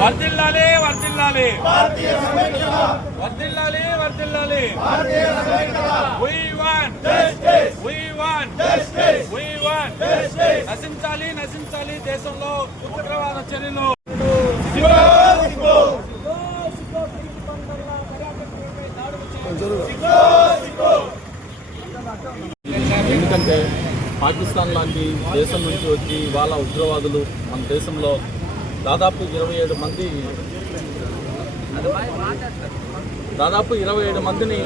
వర్ధిల్లాలి వర్ధిల్లాలి వర్ధిల్లాలి వర్ధిల్లాలి we want నశించాలి నశించాలి దేశంలో ఉగ్రవాద చర్యలు ఎందుకంటే పాకిస్తాన్ లాంటి దేశం నుంచి వచ్చి వాళ్ళ ఉగ్రవాదులు మన దేశంలో దాదాపు 27 మందిని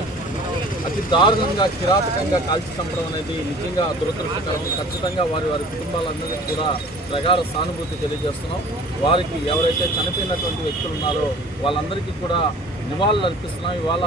అతి దారుణంగా కిరాతకంగా కాల్చి చంపడం అనేది నిజంగా దురదృష్టకరం. ఖచ్చితంగా వారి కుటుంబాలందరికీ కూడా ప్రగాఢ సానుభూతి తెలియజేస్తున్నాం. వారికి ఎవరైతే చనిపోయినటువంటి వ్యక్తులు ఉన్నారో వాళ్ళందరికీ కూడా నివాళులు అర్పిస్తున్నాం. ఇవాళ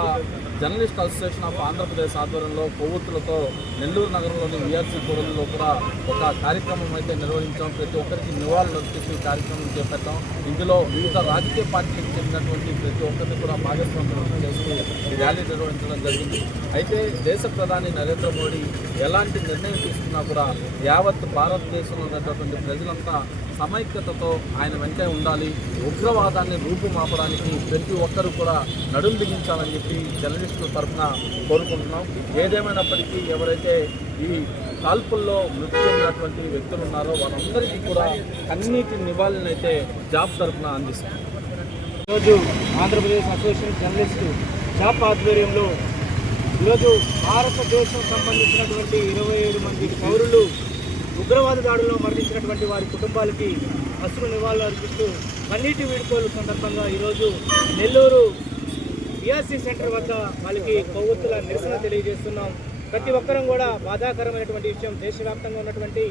జర్నలిస్ట్ అసోసియేషన్ ఆఫ్ ఆంధ్రప్రదేశ్ ఆధ్వర్యంలో కొవ్వొత్తులతో నెల్లూరు నగరంలోని విఆర్సీ కూడలిలో కూడా ఒక కార్యక్రమం అయితే నిర్వహించాం. ప్రతి ఒక్కరికి నివాళులు అర్పించి కార్యక్రమం చేపట్టాం. ఇందులో వివిధ రాజకీయ పార్టీలకు చెందినటువంటి ప్రతి ఒక్కరిని కూడా భాగస్వామ్యం చేస్తూ ఈ ర్యాలీ నిర్వహించడం జరిగింది. అయితే దేశ ప్రధాని నరేంద్ర మోడీ ఎలాంటి నిర్ణయం తీసుకున్నా కూడా యావత్ భారతదేశంలో ఉన్నటువంటి ప్రజలంతా సమైక్యతతో ఆయన వెంటే ఉండాలి. ఉగ్రవాదాన్ని రూపుమాపడానికి ప్రతి ఒక్కరూ కూడా నడుం బిగించాలని చెప్పి జర్నలిస్టుల తరఫున కోరుకుంటున్నాం. ఏదేమైనప్పటికీ ఎవరైతే ఈ కాల్పుల్లో మృతి చెందినటువంటి వ్యక్తులు ఉన్నారో వాళ్ళందరికీ కూడా అన్నిటి నివాళులను అయితే జాబ్ తరఫున అందిస్తాం. ఈరోజు ఆంధ్రప్రదేశ్ అసోసియేషన్ జర్నలిస్టు జాబ్ ఆధ్వర్యంలో ఈరోజు భారతదేశం సంబంధించినటువంటి 27 మంది పౌరులు ఉగ్రవాద దాడుల్లో మరణించినటువంటి వారి కుటుంబాలకి అశ్రు నివాళులు అర్పిస్తూ కన్నీటి వీడ్కోలు సందర్భంగా ఈరోజు నెల్లూరు విఆర్సీ సెంటర్ వద్ద వాళ్ళకి కొవ్వొత్తుల నిరసన తెలియజేస్తున్నాం. ప్రతి ఒక్కరం కూడా బాధాకరమైనటువంటి విషయం. దేశవ్యాప్తంగా ఉన్నటువంటి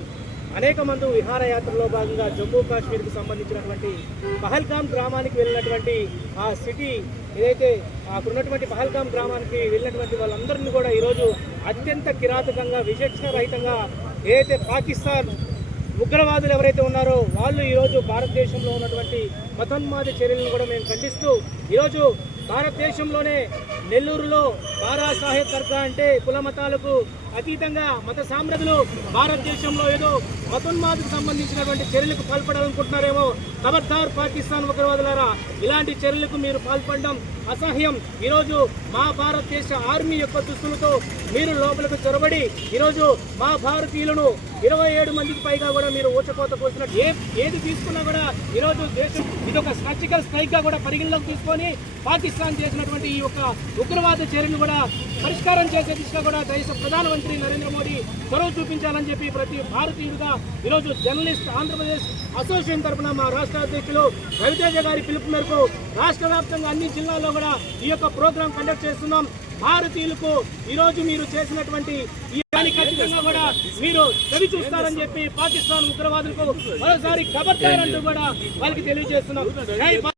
అనేక మంది విహారయాత్రలో భాగంగా జమ్మూ కాశ్మీర్కి సంబంధించినటువంటి పహల్గామ్ గ్రామానికి వెళ్ళినటువంటి ఆ సిటీ ఏదైతే అక్కడ ఉన్నటువంటి పహల్గామ్ గ్రామానికి వెళ్ళినటువంటి వాళ్ళందరినీ కూడా ఈరోజు అత్యంత కిరాతకంగా విచక్షణ రహితంగా ఏదైతే పాకిస్తాన్ ఉగ్రవాదులు ఎవరైతే ఉన్నారో వాళ్ళు ఈరోజు భారతదేశంలో ఉన్నటువంటి మతోన్మాద చర్యలను కూడా మేము ఖండిస్తూ ఈరోజు భారతదేశంలోనే నెల్లూరులో బారా సాహెబ్ దర్గా అంటే కుల మతాలకు అతీతంగా మత సామ్రాజ్యులు భారతదేశంలో ఏదో మతోన్మాదకు సంబంధించినటువంటి చర్యలకు పాల్పడాలనుకుంటున్నారేమో. ఖబర్దార్ పాకిస్తాన్ ఉగ్రవాదులారా, ఇలాంటి చర్యలకు మీరు పాల్పడడం అసహ్యం. ఈరోజు మా భారతదేశ ఆర్మీ యొక్క దుస్తులతో మీరు లోపలకు చొరబడి ఈరోజు మా భారతీయులను 27 మందికి పైగా కూడా మీరు ఊచకోత కోసినట్టు ఏది తీసుకున్నా కూడా ఈరోజు దేశం ఇదొక సర్జికల్ స్ట్రైక్ గా కూడా పరిగణలోకి తీసుకొని పాకిస్తాన్ చేసినటువంటి ఈ యొక్క ఉగ్రవాద చర్యలు కూడా పరిష్కారం చేసే దిశగా కూడా దేశ ప్రధానమంత్రి నరేంద్ర మోడీ చొరవ చూపించాలని చెప్పి ప్రతి భారతీయుడిగా ఈరోజు జర్నలిస్ట్ ఆంధ్రప్రదేశ్ అసోసియేషన్ తరఫున మా రాష్ట్ర అధ్యక్షులు రవితేజ గారి పిలుపు మేరకు రాష్ట్ర వ్యాప్తంగా అన్ని జిల్లాల్లో కూడా ఈ యొక్క ప్రోగ్రాం కండక్ట్ చేస్తున్నాం. భారతీయులకు ఈరోజు మీరు చేసినటువంటి ఈ ఖచ్చితంగా కూడా మీరు చవి చూస్తారని చెప్పి పాకిస్తాన్ ఉగ్రవాదులకు మరోసారి ఖబర్దార్ అంటూ కూడా వాళ్ళకి తెలియజేస్తున్నాం.